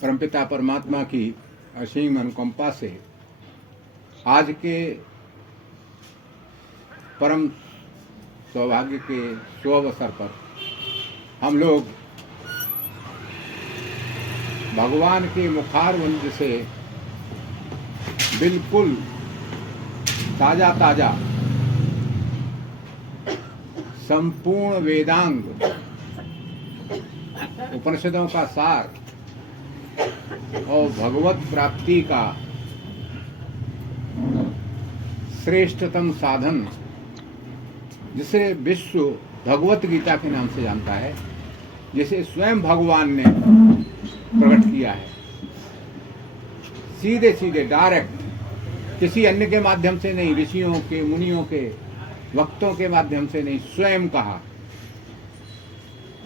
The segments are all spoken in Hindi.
परमपिता परमात्मा की असीम अनुकंपा से आज के परम सौभाग्य के शुभ अवसर पर हम लोग भगवान के मुखारविंद से बिल्कुल ताजा ताजा संपूर्ण वेदांग उपनिषदों का सार और भगवत प्राप्ति का श्रेष्ठतम साधन जिसे विश्व भगवत गीता के नाम से जानता है, जिसे स्वयं भगवान ने प्रकट किया है, सीधे सीधे डायरेक्ट, किसी अन्य के माध्यम से नहीं, ऋषियों के, मुनियों के, वक्तों के माध्यम से नहीं, स्वयं कहा,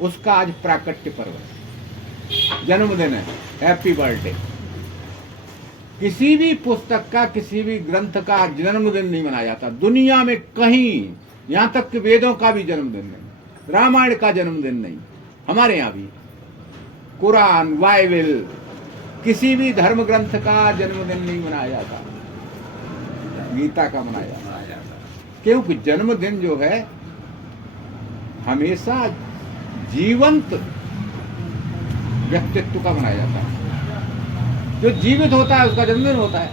उसका आज प्राकट्य पर्व है, जन्मदिन है, हैप्पी बर्थडे। किसी भी पुस्तक का, किसी भी ग्रंथ का जन्मदिन नहीं मनाया जाता दुनिया में कहीं, यहाँ तक कि वेदों का भी जन्मदिन नहीं, रामायण का जन्मदिन नहीं, हमारे यहाँ भी कुरान, बाइबल, किसी भी धर्म ग्रंथ का जन्मदिन नहीं मनाया जाता, गीता का मनाया जाता। क्योंकि जन्मदिन जो है हमेशा जीवंत व्यक्तित्व का मनाया जाता है, जो जीवित होता है उसका जन्मदिन होता है।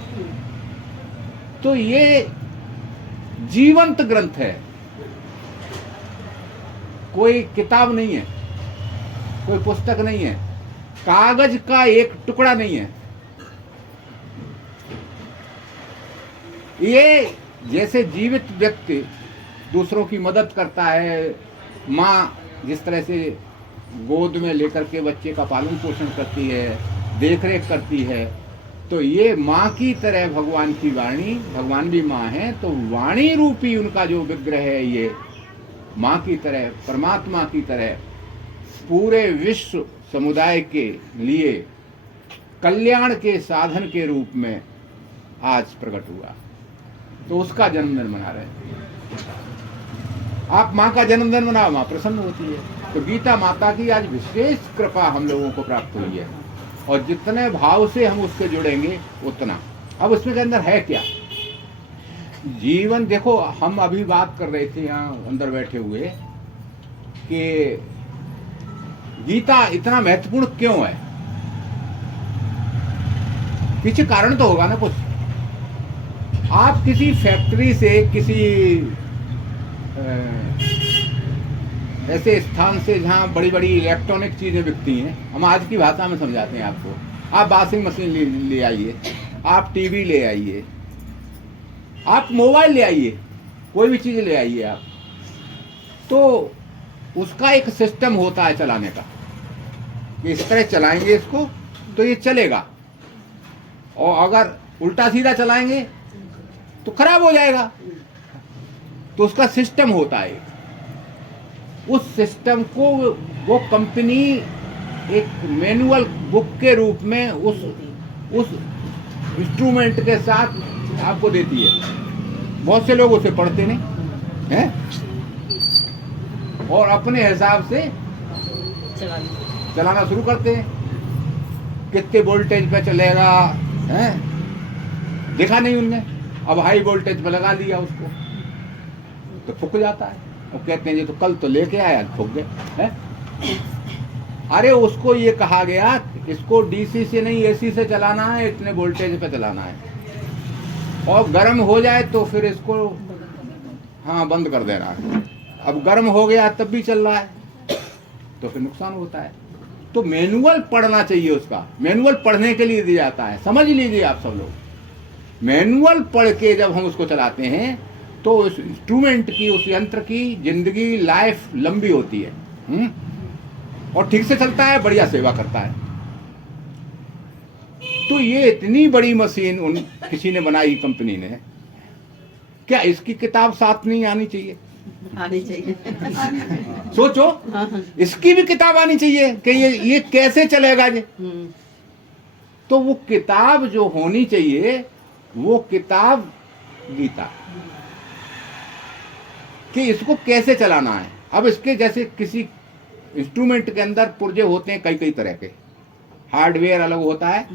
तो ये जीवंत ग्रंथ है, कोई किताब नहीं है, कोई पुस्तक नहीं है, कागज का एक टुकड़ा नहीं है। ये जैसे जीवित व्यक्ति दूसरों की मदद करता है, माँ जिस तरह से गोद में लेकर के बच्चे का पालन पोषण करती है, देख रेख करती है, तो ये माँ की तरह भगवान की वाणी, भगवान भी माँ है, तो वाणी रूपी उनका जो विग्रह है, ये माँ की तरह, परमात्मा की तरह पूरे विश्व समुदाय के लिए कल्याण के साधन के रूप में आज प्रकट हुआ। तो उसका जन्मदिन मना रहे हैं। आप माँ का जन्मदिन मनाओ, माँ प्रसन्न होती है। तो गीता माता की आज विशेष कृपा हम लोगों को प्राप्त हुई है, और जितने भाव से हम उससे जुड़ेंगे उतना। अब उसमें के अंदर है क्या? जीवन देखो, हम अभी बात कर रहे थे यहाँ अंदर बैठे हुए कि गीता इतना महत्वपूर्ण क्यों है। पीछे कारण तो होगा ना कुछ। आप किसी फैक्ट्री से, किसी ऐसे स्थान से जहाँ बड़ी बड़ी इलेक्ट्रॉनिक चीज़ें बिकती हैं, हम आज की भाषा में समझाते हैं आपको, आप वॉशिंग मशीन ले आइए, आप टीवी ले आइए, आप मोबाइल ले आइए, कोई भी चीज़ ले आइए आप, तो उसका एक सिस्टम होता है चलाने का, कि इस तरह चलाएंगे इसको तो ये चलेगा, और अगर उल्टा सीधा चलाएंगे तो खराब हो जाएगा। तो उसका सिस्टम होता है। उस सिस्टम को वो कंपनी एक मैनुअल बुक के रूप में उस इंस्ट्रूमेंट के साथ आपको देती है। बहुत से लोग उसे पढ़ते नहीं हैं और अपने हिसाब से चलाना शुरू करते हैं। कितने वोल्टेज पे चलेगा हैं, देखा नहीं उनने, अब हाई वोल्टेज पे लगा दिया उसको तो फूक जाता है। और कहते हैं ये तो कल तो लेके आया, फूक गए हैं। अरे उसको ये कहा गया इसको डीसी से नहीं एसी से चलाना है, इतने वोल्टेज पे चलाना है, और गर्म हो जाए तो फिर इसको हाँ बंद कर देना है। अब गर्म हो गया तब भी चल रहा है तो फिर नुकसान होता है। तो मैनुअल पढ़ना चाहिए, उसका मैनुअल पढ़ने के लिए दिया जाता है। समझ लीजिए आप सब लोग, मैनुअल पढ़ के जब हम उसको चलाते हैं तो उस इंस्ट्रूमेंट की, उस यंत्र की जिंदगी, लाइफ लंबी होती है और ठीक से चलता है, बढ़िया सेवा करता है। तो ये इतनी बड़ी मशीन किसी ने बनाई, कंपनी ने, क्या इसकी किताब साथ नहीं आनी चाहिए? आनी चाहिए। सोचो, इसकी भी किताब आनी चाहिए कि ये कैसे चलेगा ये। तो वो किताब जो होनी चाहिए, वो किताब गीता, कि इसको कैसे चलाना है। अब इसके जैसे किसी इंस्ट्रूमेंट के अंदर पुर्जे होते हैं कई कई तरह के, हार्डवेयर अलग होता है,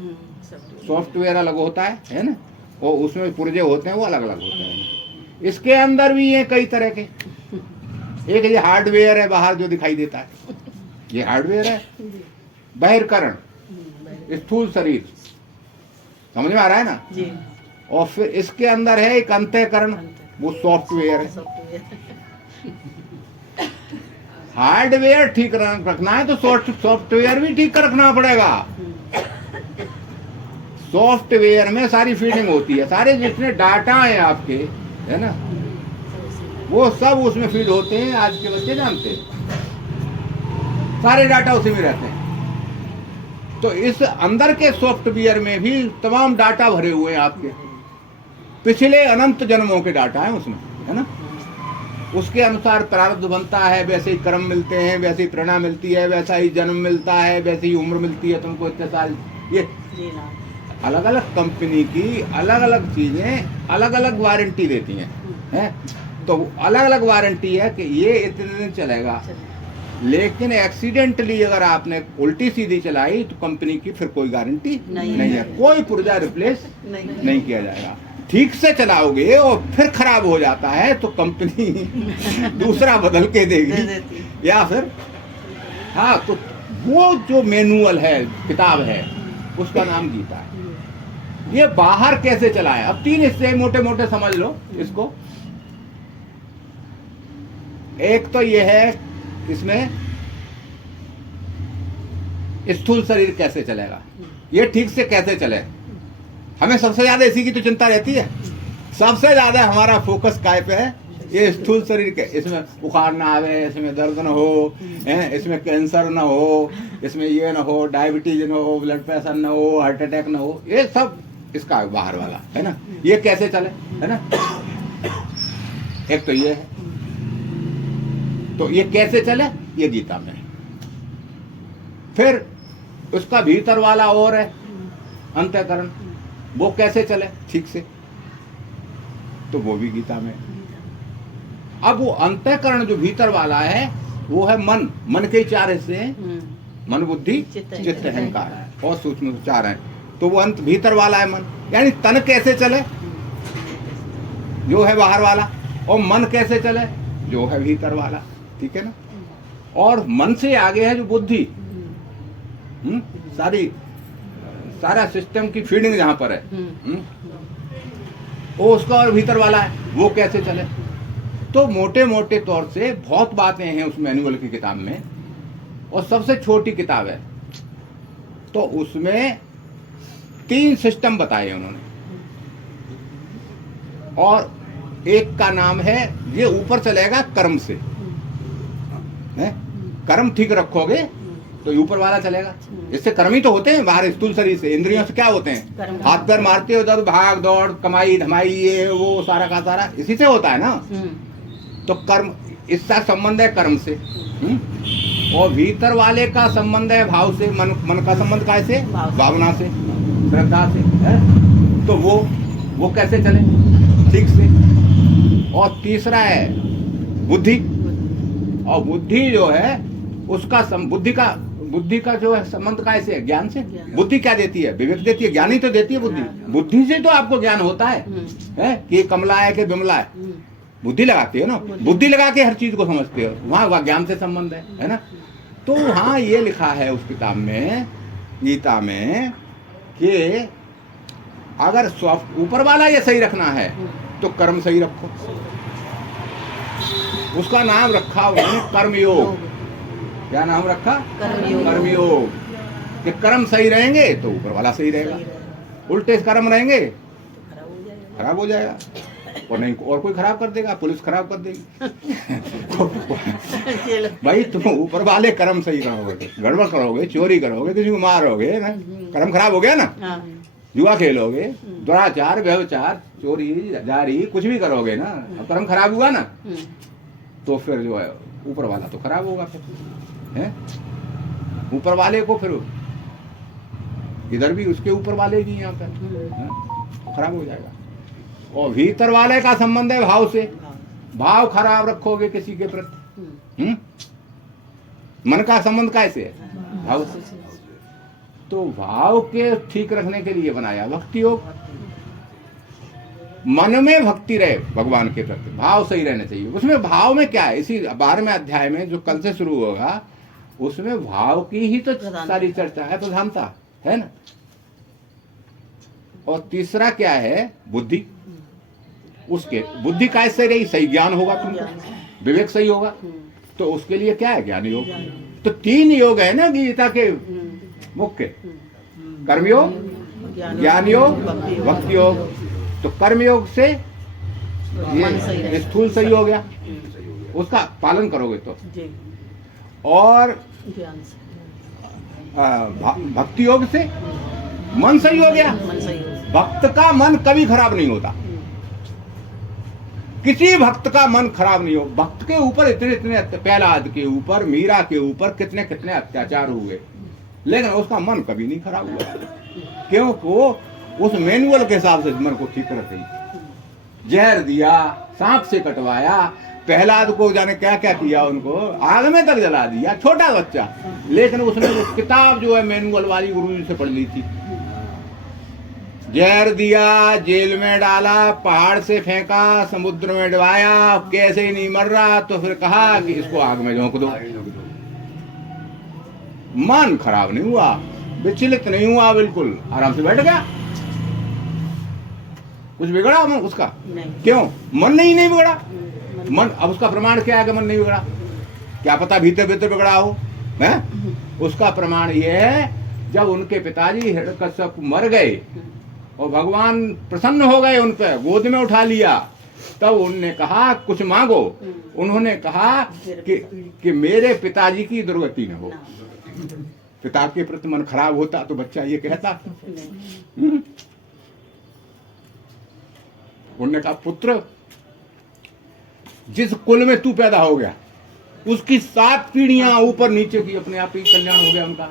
सॉफ्टवेयर अलग होता है ना, और उसमें पुर्जे होते हैं वो अलग अलग होते हैं। इसके अंदर भी ये कई तरह के, एक ये हार्डवेयर है बाहर जो दिखाई देता है, ये हार्डवेयर है। बहिर्करण स्थूल शरीर, समझ में आ रहा है ना जी। और फिर इसके अंदर है एक अंतःकरण, वो सॉफ्टवेयर है। हार्डवेयर ठीक रखना है तो सॉफ्टवेयर भी ठीक रखना पड़ेगा। सॉफ्टवेयर में सारी फीडिंग होती है, सारे जितने डाटा है आपके, है ना, वो सब उसमें फीड होते हैं। आज के बच्चे जानते हैं, सारे डाटा उसी में रहते हैं। तो इस अंदर के सॉफ्टवेयर में भी तमाम डाटा भरे हुए हैं आपके, पिछले अनंत जन्मों के डाटा है उसमें, है ना। उसके अनुसार प्रारब्ध बनता है, वैसे ही कर्म मिलते हैं, वैसे ही प्रेरणा मिलती है, वैसा ही जन्म मिलता है, वैसे ही उम्र मिलती है तुमको इतने साल। ये अलग अलग कंपनी की अलग अलग चीजें अलग अलग वारंटी देती हैं, तो अलग अलग वारंटी है कि ये इतने दिन चलेगा। लेकिन एक्सीडेंटली अगर आपने उल्टी सीधी चलाई तो कंपनी की फिर कोई गारंटी नहीं है, कोई पुर्जा रिप्लेस नहीं किया जाएगा। ठीक से चलाओगे और फिर खराब हो जाता है तो कंपनी दूसरा बदल के देगी या फिर, हाँ, तो वो जो मैनुअल है, किताब है, उसका नाम गीता है। ये बाहर कैसे चलाए, अब 3 हिस्से मोटे मोटे समझ लो इसको। एक तो ये है, इसमें स्थूल शरीर कैसे चलेगा, ये ठीक से कैसे चले। हमें सबसे ज्यादा इसी की तो चिंता रहती है, सबसे ज्यादा हमारा फोकस काय पे है, ये स्थूल शरीर के। इसमें बुखार ना आवे, इसमें दर्द ना हो, इसमें कैंसर ना हो, इसमें ये ना हो, डायबिटीज ना हो, ब्लड प्रेशर ना हो, हार्ट अटैक ना हो, ये सब इसका बाहर वाला है ना। ये कैसे चले, है ना। एक तो ये है, तो ये कैसे चले, ये गीता में है। फिर उसका भीतर वाला और है अंतःकरण, वो कैसे चले ठीक से, तो वो भी गीता में। अब वो अंतःकरण जो भीतर वाला है वो है मन। मन के 4 हिस्से हैं, मन, बुद्धि, चित्त, अहंकार, और सूक्ष्म 4 हैं। तो वो अंत भीतर वाला है मन। यानी तन कैसे चले, जो है बाहर वाला, और मन कैसे चले, जो है भीतर वाला, ठीक है ना। और मन से आगे है जो बुद्धि, सारा सिस्टम की फीडिंग जहां पर है, वो उसका और भीतर वाला है, वो कैसे चले। तो मोटे मोटे तौर से बहुत बातें हैं उस मैनुअल की किताब में, और सबसे छोटी किताब है, तो उसमें 3 सिस्टम बताए उन्होंने। और एक का नाम है, ये ऊपर चलेगा कर्म से, है? कर्म ठीक रखोगे तो ऊपर वाला चलेगा। इससे कर्म ही तो होते हैं बाहर स्थूल शरीर से। इंद्रियों से क्या होते हैं, हाथ पैर मारते हो, उधर भाग दौड़, कमाई धमाई, ये वो सारा का सारा इसी से होता है ना। तो कर्म, इसका संबंध है कर्म से। और भीतर वाले का संबंध है भाव से। मन का संबंध कैसे, भावना से, श्रद्धा से, है? तो वो कैसे चले ठीक से। और तीसरा है बुद्धि, और बुद्धि जो है उसका बुद्धि का जो है संबंध कैसे है, ज्ञान से। बुद्धि क्या देती है, विवेक देती है, ज्ञान ही तो देती है बुद्धि। बुद्धि से तो आपको ज्ञान होता है कि कमला है कि बिमला है, बुद्धि लगाती है ना, बुद्धि लगा के हर चीज को समझते हो, वहां ज्ञान से संबंध है ना। तो हाँ, ये लिखा है उस किताब में, गीता में, कि अगर ऊपर वाला ये सही रखना है तो कर्म सही रखो। उसका नाम रखा उन्होंने कर्मयोग। क्या नाम रखा, कर्मयोग। कि कर्म सही रहेंगे तो ऊपर वाला सही रहेगा, उल्टे कर्म रहेंगे खराब हो जाएगा, और नहीं और कोई खराब कर देगा, पुलिस खराब कर देगी। भाई तुम ऊपर वाले कर्म सही करोगे, गड़बड़ करोगे, चोरी करोगे, किसी को मारोगे ना, कर्म खराब हो गया ना। जुआ खेलोगे, दुराचार, व्यभिचार, चोरी, जारी, कुछ भी करोगे ना, अब कर्म खराब हुआ ना, तो फिर जो है ऊपर वाला तो खराब होगा। फिर है ऊपर वाले को, फिर इधर भी उसके ऊपर वाले भी यहाँ पर खराब हो जाएगा। और भीतर वाले का संबंध है भाव से। भाव खराब रखोगे किसी के प्रति, मन का संबंध कैसे है? भाव से। तो भाव के ठीक रखने के लिए बनाया भक्ति योग। मन में भक्ति रहे भगवान के प्रति, भाव सही रहने चाहिए। उसमें भाव में क्या है, इसी 12वें अध्याय में जो कल से शुरू होगा उसमें भाव की ही तो सारी चर्चा है, प्रधानता है ना। और तीसरा क्या है, बुद्धि। उसके बुद्धि कैसे रही, सही ज्ञान होगा तुमको, विवेक सही होगा, तो उसके लिए क्या है, ज्ञान योग। तो 3 योग है ना गीता के मुख्य, कर्मयोग, ज्ञान योग, भक्ति योग। तो कर्मयोग से ये स्थूल सही हो गया, उसका पालन करोगे तो, और भक्ति योग से मन सही हो गया। भक्त का मन कभी खराब नहीं होता, किसी भक्त का मन खराब नहीं हो। भक्त के ऊपर इतने इतने, प्रहलाद के ऊपर, मीरा के ऊपर कितने कितने अत्याचार हुए, लेकिन उसका मन कभी नहीं खराब हुआ, क्योंकि वो उस मैनुअल के हिसाब से मन को ठीक रख रही। जहर दिया, सांप से कटवाया, प्रहलाद को जाने क्या क्या किया, उनको आग में तक जला दिया, छोटा बच्चा, लेकिन उसने वो किताब जो है मैनुअल वाली गुरु जी से पढ़ ली थी। जहर दिया, जेल में डाला, पहाड़ से फेंका, समुद्र में डुबाया, कैसे ही नहीं मर रहा, तो फिर कहा कि इसको आग में झोंक दो। मन खराब नहीं हुआ, विचलित नहीं हुआ, बिल्कुल आराम से बैठ गया। कुछ बिगड़ा मन उसका? नहीं। क्यों? मन नहीं बिगड़ा। मन, अब उसका प्रमाण क्या है कि मन नहीं बिगड़ा? क्या पता भीतर भीतर बिगड़ा हो, है? उसका प्रमाण ये है, जब उनके पिताजी हिरण्यकश्यप मर गए और भगवान प्रसन्न हो गए, उन पर गोद में उठा लिया, तब उन्होंने कहा कुछ मांगो। उन्होंने कहा कि मेरे पिताजी की दुर्गति न हो। पिता के प्रति मन खराब होता तो बच्चा ये कहता। उन्होंने कहा पुत्र, जिस कुल में तू पैदा हो गया उसकी 7 पीढ़ियां ऊपर नीचे की अपने आप ही कल्याण हो गया उनका।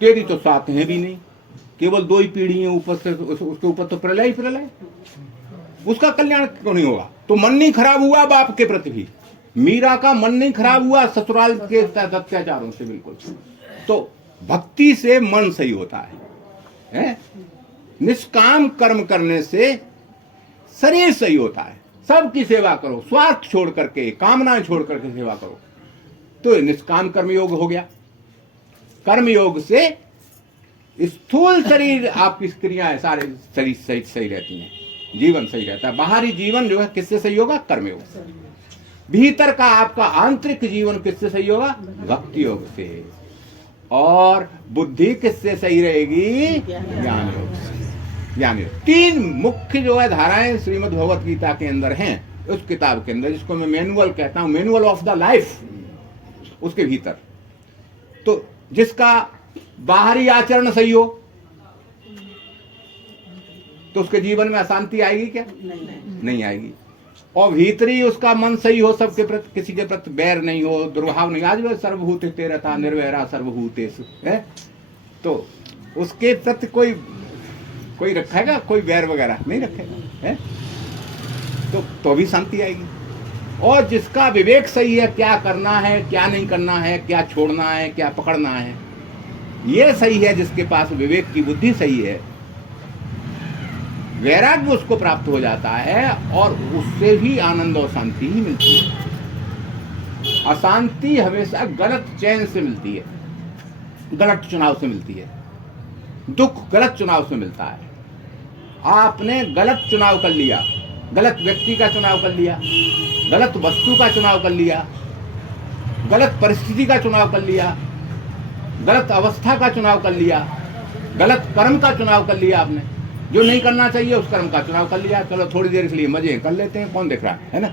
तेरी तो 7 हैं भी नहीं, केवल 2 ही पीढ़ियां ऊपर से, उसके ऊपर तो प्रलय ही प्रलय, उसका कल्याण क्यों नहीं होगा? तो मन नहीं खराब हुआ बाप के प्रति भी, मीरा का मन नहीं खराब हुआ ससुराल के अत्याचारों से, बिल्कुल। तो भक्ति से मन सही होता है? निष्काम कर्म करने से शरीर सही होता है। सबकी सेवा करो, स्वार्थ छोड़ करके, कामनाएं छोड़ करके सेवा करो, तो निष्काम कर्म योग हो गया। कर्म योग से स्थूल शरीर, आपकी क्रियाएं सारे शरीर सही रहती हैं, जीवन सही रहता है। बाहरी जीवन जो है किससे सही होगा? कर्म योग से। भीतर का आपका आंतरिक जीवन किससे सही होगा? भक्ति योग से। और बुद्धि किससे सही रहेगी? ज्ञान योग से। ज्ञान योग। 3 मुख्य जो है धाराएं श्रीमद् भगवत गीता के अंदर हैं, उस किताब के अंदर, जिसको मैं मैनुअल कहता हूं, मैनुअल ऑफ द लाइफ, उसके भीतर। तो जिसका बाहरी आचरण सही हो तो उसके जीवन में अशांति आएगी क्या? नहीं आएगी। और भीतरी उसका मन सही हो, सबके प्रति, किसी के प्रति बैर नहीं हो, दुर्भाव नहीं। आज वह सर्वभूत तेरता निर्वैरा सर्वभूतेषु है, तो उसके प्रति कोई रखेगा, कोई बैर वगैरह नहीं रखेगा, है? तो भी शांति आएगी। और जिसका विवेक सही है, क्या करना है, क्या नहीं करना है, क्या छोड़ना है, क्या पकड़ना है, ये सही है, जिसके पास विवेक की बुद्धि सही है, वैराग्य उसको प्राप्त हो जाता है, और उससे भी आनंद और शांति ही मिलती है। अशांति हमेशा गलत चयन से मिलती है, गलत चुनाव से मिलती है। दुख गलत चुनाव से मिलता है। आपने गलत चुनाव कर लिया, गलत व्यक्ति का चुनाव कर लिया, गलत वस्तु का चुनाव कर लिया, गलत परिस्थिति का चुनाव कर लिया, गलत अवस्था का चुनाव कर लिया, गलत कर्म का चुनाव कर लिया। आपने जो नहीं करना चाहिए उस कर्म का चुनाव कर लिया। चलो थोड़ी देर के लिए मजे कर लेते हैं, कौन देख रहा है ना?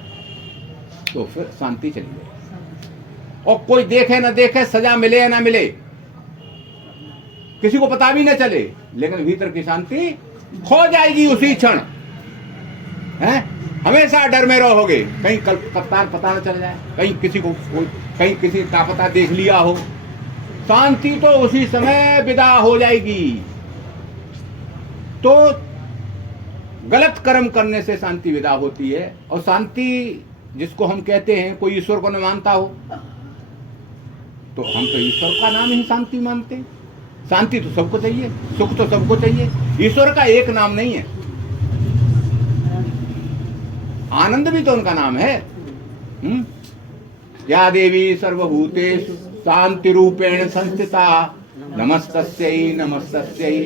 तो फिर शांति चली जाए। और कोई देखे ना देखे, सजा मिले या ना मिले, किसी को पता भी न चले, लेकिन भीतर की शांति खो जाएगी उसी क्षण। है, हमेशा डर में रहोगे, कहीं कप्तान पता न चल जाए, कहीं किसी का पता देख लिया हो। शांति तो उसी समय विदा हो जाएगी। तो गलत कर्म करने से शांति विदा होती है। और शांति जिसको हम कहते हैं, कोई ईश्वर को न मानता हो, तो हम तो ईश्वर का नाम ही शांति मानते हैं। शांति तो सबको चाहिए, सुख तो सबको चाहिए, ईश्वर का एक नाम नहीं है। आनंद भी तो उनका नाम है। या देवी सर्वभूतेषु शांति रूपेण संस्थिता नमस्तस्यै नमस्तस्यै।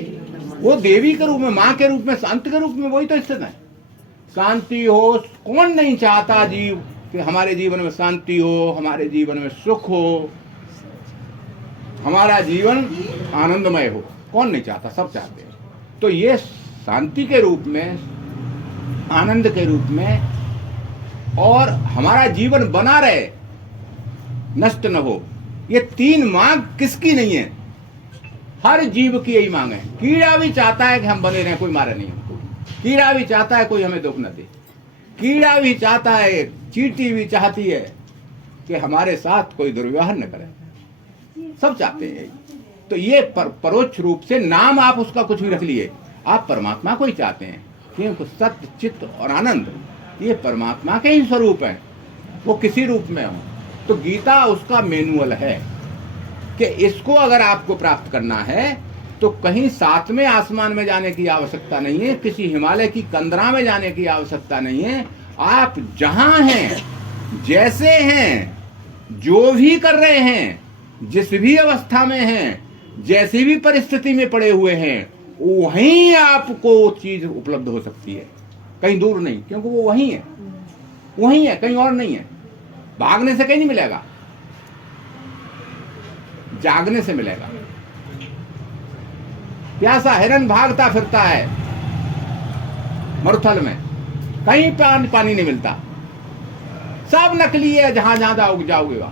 वो देवी के रूप में, माँ के रूप में, शांति के रूप में वही तो स्थित है। शांति हो, कौन नहीं चाहता जीव कि हमारे जीवन में शांति हो, हमारे जीवन में सुख हो, हमारा जीवन आनंदमय हो। कौन नहीं चाहता, सब चाहते हैं। तो ये शांति के रूप में, आनंद के रूप में, और हमारा जीवन बना रहे, नष्ट न हो, ये तीन मांग किसकी नहीं है? हर जीव की यही मांग है। कीड़ा भी चाहता है कि हम बने रहें, कोई मारे नहीं हमको। कीड़ा भी चाहता है कोई हमें दुख न दे। कीड़ा भी चाहता है, चींटी भी चाहती है कि हमारे साथ कोई दुर्व्यवहार न करे। सब चाहते हैं यही। तो ये परोक्ष रूप से नाम आप उसका कुछ भी रख लिए, आप परमात्मा को ही चाहते हैं। क्योंकि सत्य, चित्त और आनंद ये परमात्मा के ही स्वरूप हैं, वो किसी रूप में हो। तो गीता उसका मैनुअल है कि इसको अगर आपको प्राप्त करना है तो कहीं सातवें आसमान में जाने की आवश्यकता नहीं है, किसी हिमालय की कंदरा में जाने की आवश्यकता नहीं है। आप जहां हैं, जैसे हैं, जो भी कर रहे हैं, जिस भी अवस्था में हैं, जैसी भी परिस्थिति में पड़े हुए हैं, वहीं आपको चीज उपलब्ध हो सकती है, कहीं दूर नहीं। क्योंकि वो वहीं है, वहीं है, कहीं और नहीं है। भागने से कहीं नहीं मिलेगा, जागने से मिलेगा। प्यासा हिरन भागता फिरता है मरुथल में, कहीं पानी नहीं मिलता, सब नकली है। जहां जहां जाओगे वहां,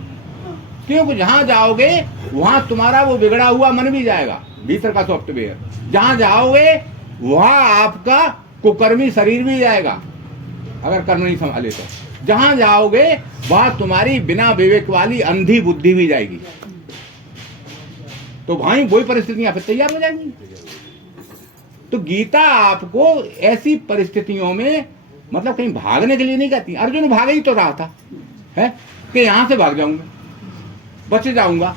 क्योंकि जहां जाओगे वहां तुम्हारा वो बिगड़ा हुआ मन भी जाएगा, भीतर का सॉफ्टवेयर। जहां जाओगे वहां आपका कुकर्मी शरीर भी जाएगा, अगर कर्म नहीं संभाले तो। जहां जाओगे वहां तुम्हारी बिना विवेक वाली अंधी बुद्धि भी जाएगी। तो वहीं वही परिस्थितियां फिर तैयार हो जाएंगी। तो गीता आपको ऐसी परिस्थितियों में, मतलब कहीं भागने के लिए नहीं कहती। अर्जुन भाग ही तो रहा था, है कि यहां से भाग जाऊंगा, बच जाऊंगा।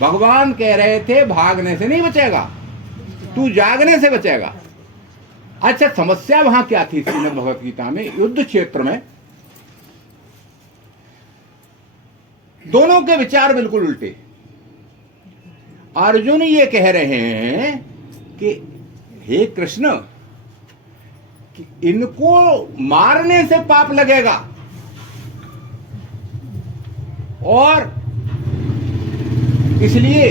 भगवान कह रहे थे भागने से नहीं बचेगा, तू जागने से बचेगा। अच्छा, समस्या वहां क्या थी? श्रीमद् भगवत गीता में युद्ध क्षेत्र में दोनों के विचार बिल्कुल उल्टे। अर्जुन ये कह रहे हैं कि हे कृष्ण, कि इनको मारने से पाप लगेगा और इसलिए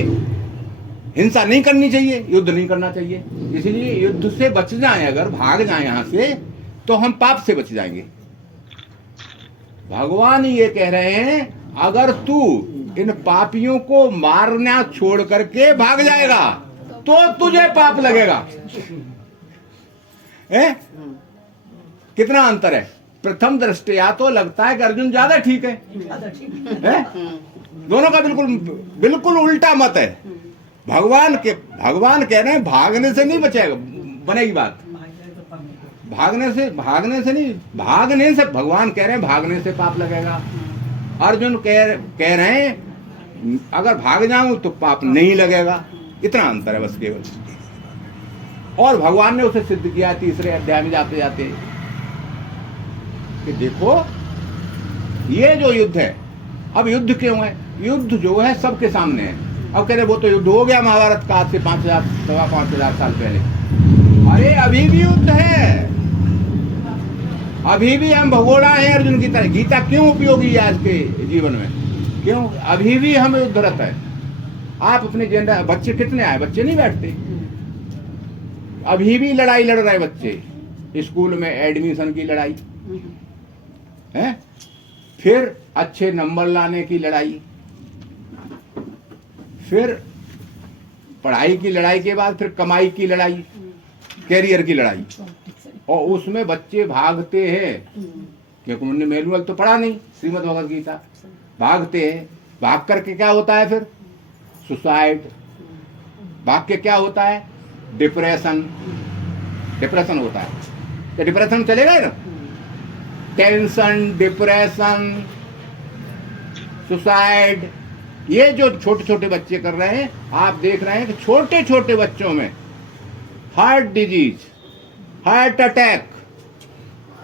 हिंसा नहीं करनी चाहिए, युद्ध नहीं करना चाहिए। इसलिए युद्ध से बच जाएं, अगर भाग जाएं यहां से, तो हम पाप से बच जाएंगे। भगवान ये कह रहे हैं, अगर तू इन पापियों को मारना छोड़ करके भाग जाएगा तो तुझे पाप लगेगा। कितना अंतर है? प्रथम दृष्टया तो लगता है कि अर्जुन ज्यादा ठीक है? दोनों का बिल्कुल बिल्कुल उल्टा मत है। भगवान कह रहे हैं भागने से नहीं बचेगा, बनेगी बात। भागने से नहीं, भागने से, भगवान कह रहे हैं भागने से पाप लगेगा। अर्जुन कह रहे हैं अगर भाग जाऊं तो पाप नहीं लगेगा। इतना अंतर है बस केवल। और भगवान ने उसे सिद्ध किया तीसरे अध्याय में जाते जाते कि देखो ये जो युद्ध है, अब युद्ध क्यों है? युद्ध जो है सबके सामने है। अब कह रहे वो तो युद्ध हो गया महाभारत का, आज से 5,000 साल पहले। अरे अभी भी युद्ध है, अभी भी हम भगोड़ा हैं अर्जुन की तरह। गीता क्यों उपयोगी है आज के जीवन में? क्यों? अभी भी हम युद्धरत है। आप अपने जेंडर, बच्चे कितने आए? बच्चे नहीं बैठते, अभी भी लड़ाई लड़ रहे बच्चे। स्कूल में एडमिशन की लड़ाई है, फिर अच्छे नंबर लाने की लड़ाई, फिर पढ़ाई की लड़ाई के बाद फिर कमाई की लड़ाई, कैरियर की लड़ाई। और उसमें बच्चे भागते हैं क्योंकि उन्होंने मैनुअल तो पढ़ा नहीं, श्रीमद् भगवत गीता। भागते हैं, भाग करके क्या होता है फिर? सुसाइड। भाग के क्या होता है? डिप्रेशन होता है। तो डिप्रेशन चलेगा ना, टेंशन, डिप्रेशन, सुसाइड, ये जो छोटे छोटे बच्चे कर रहे हैं, आप देख रहे हैं कि छोटे छोटे बच्चों में हार्ट डिजीज, हार्ट अटैक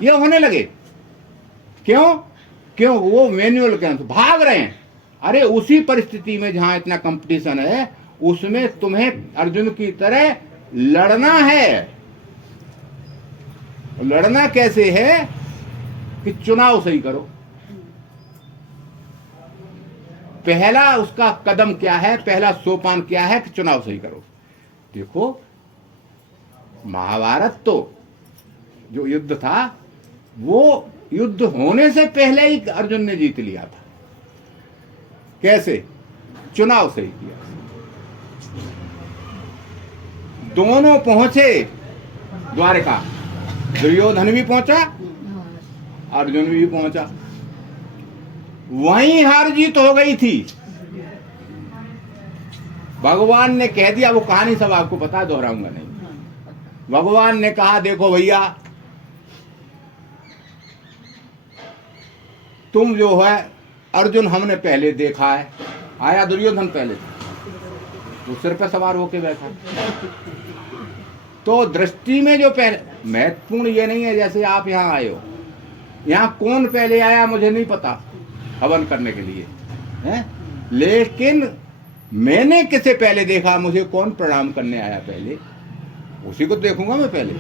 ये होने लगे। क्यों? वो मैनुअल के अनुसार भाग रहे हैं। अरे उसी परिस्थिति में जहां इतना कंपटीशन है, उसमें तुम्हें अर्जुन की तरह लड़ना है। लड़ना कैसे है कि चुनाव सही करो। पहला उसका कदम क्या है, पहला सोपान क्या है कि चुनाव सही करो। देखो महाभारत तो जो युद्ध था, वो युद्ध होने से पहले ही अर्जुन ने जीत लिया था। कैसे? चुनाव सही किया। दोनों पहुंचे द्वारका, दुर्योधन भी पहुंचा, अर्जुन भी पहुंचा। वहीं हार जीत हो गई थी। भगवान ने कह दिया, वो कहानी सब आपको पता है, दोहराऊंगा नहीं। भगवान ने कहा देखो भैया, तुम जो है अर्जुन हमने पहले देखा है। आया दुर्योधन पहले, वो सिर पे सवार होके बैठा। तो दृष्टि में जो पहले, महत्वपूर्ण ये नहीं है जैसे आप यहाँ आए हो, यहाँ कौन पहले आया मुझे नहीं पता हवन करने के लिए है, लेकिन मैंने किसे पहले देखा, मुझे कौन प्रणाम करने आया पहले, उसी को देखूंगा मैं पहले।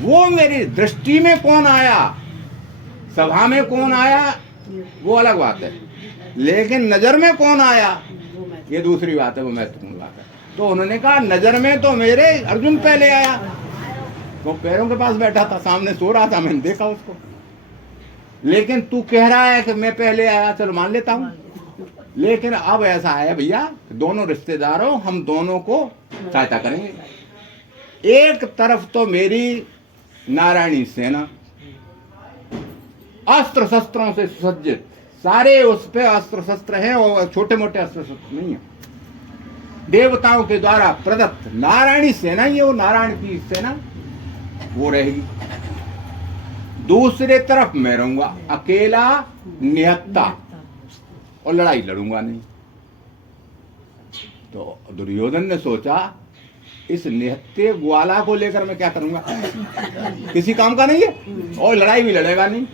वो मेरी दृष्टि में कौन आया, सभा में कौन आया, वो अलग बात है, लेकिन नजर में कौन आया ये दूसरी बात है, वो महत्वपूर्ण बात है। तो उन्होंने कहा नजर में तो मेरे अर्जुन पहले आया, वो पैरों के पास बैठा था, सामने सो रहा था, मैंने देखा उसको। लेकिन तू कह रहा है कि मैं पहले आया, चलो मान लेता हूं। लेकिन अब ऐसा है भैया, दोनों रिश्तेदारों, हम दोनों को सहायता करेंगे। एक तरफ तो मेरी नारायणी सेना अस्त्र शस्त्रों से सुसज्जित, सारे उस पे अस्त्र शस्त्र हैं, और छोटे मोटे अस्त्र शस्त्र नहीं है, देवताओं के द्वारा प्रदत्त नारायणी सेना ही है, वो नारायण की सेना वो रहेगी। दूसरे तरफ मैं रहूंगा अकेला निहत्ता, और लड़ाई लड़ूंगा नहीं। तो दुर्योधन ने सोचा इस निहत्ते ग्वाला को लेकर मैं क्या करूंगा, किसी काम का नहीं है, और लड़ाई भी लड़ेगा नहीं।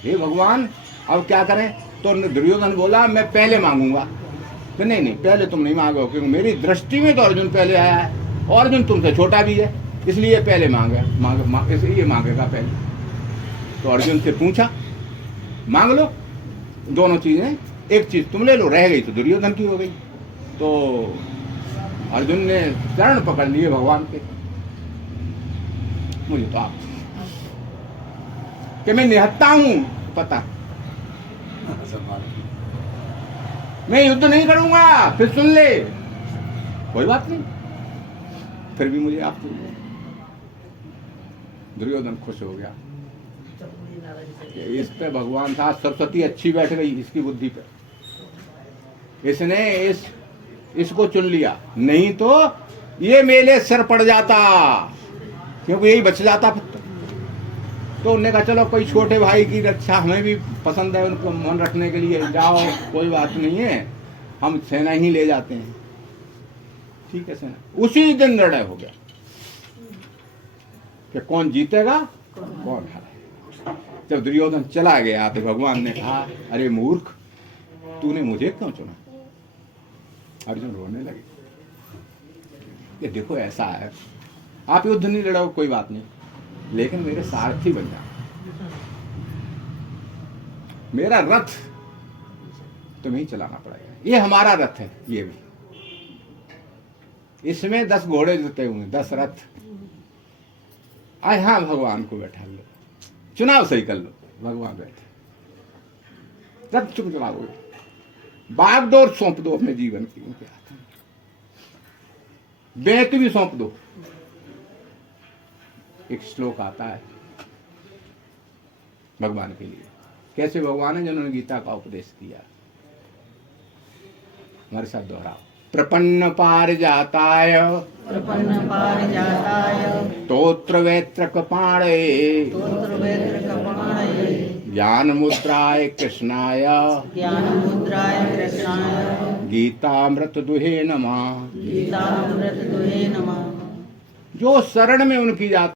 हे भगवान अब क्या करें? तो दुर्योधन बोला मैं पहले मांगूंगा। तो नहीं पहले तुम नहीं मांगो, क्योंकि मेरी दृष्टि में तो अर्जुन पहले आया है, और अर्जुन तुमसे छोटा भी है, इसलिए पहले इसलिए मांगेगा पहले। तो अर्जुन से पूछा मांग लो दोनों चीजें, एक चीज तुम ले लो, रह गई तो दुर्योधन की हो गई। तो अर्जुन ने चरण पकड़ लिए भगवान के, मुझे तो आप कि मैं निहत्ता हूं पता, मैं युद्ध नहीं करूंगा, फिर सुन ले, कोई बात नहीं, फिर भी मुझे आप दुर्योधन खुश हो गया। इस पे भगवान था, सरस्वती अच्छी बैठ गई इसकी बुद्धि पे, इसने इसको चुन लिया, नहीं तो ये मेले सिर पड़ जाता, क्योंकि यही बच जाता फिर। तो उन्होंने कहा चलो कोई छोटे भाई की रक्षा हमें भी पसंद है, उनको मन रखने के लिए जाओ, कोई बात नहीं है, हम सेना ही ले जाते हैं। ठीक है सेना। उसी दिन निर्णय हो गया कि कौन जीतेगा कौन हारेगा। जब दुर्योधन चला गया तो भगवान ने कहा अरे मूर्ख, तूने मुझे क्यों चुना? अर्जुन रोने लगे। ये देखो ऐसा है, आप युद्ध नहीं लड़ो कोई बात नहीं, लेकिन मेरे सारथी बन जाओ, मेरा रथ तुम्हें ही चलाना पड़ेगा, ये हमारा रथ है, ये भी इसमें 10 घोड़े जुटे हुए, 10 रथ। हाँ भगवान को बैठा लो, चुनाव सही कर लो, भगवान बैठे, रथ चुप चलाओ, बागडोर सौंप दो अपने जीवन की उनके हाथ में, बेत भी सौंप दो। एक श्लोक आता है भगवान के लिए, कैसे भगवान है जिन्होंने गीता का उपदेश किया, हमारे साथ दोहराओ। प्रपन्न पारिजाताय स्तोत्र वेत्र कपाणे ज्ञान मुद्राय कृष्णाय ज्ञानमुद्राय कृष्णाय गीतामृत दुहे नमः। गीतामृत दुहे नमः। जो शरण में उनकी जाती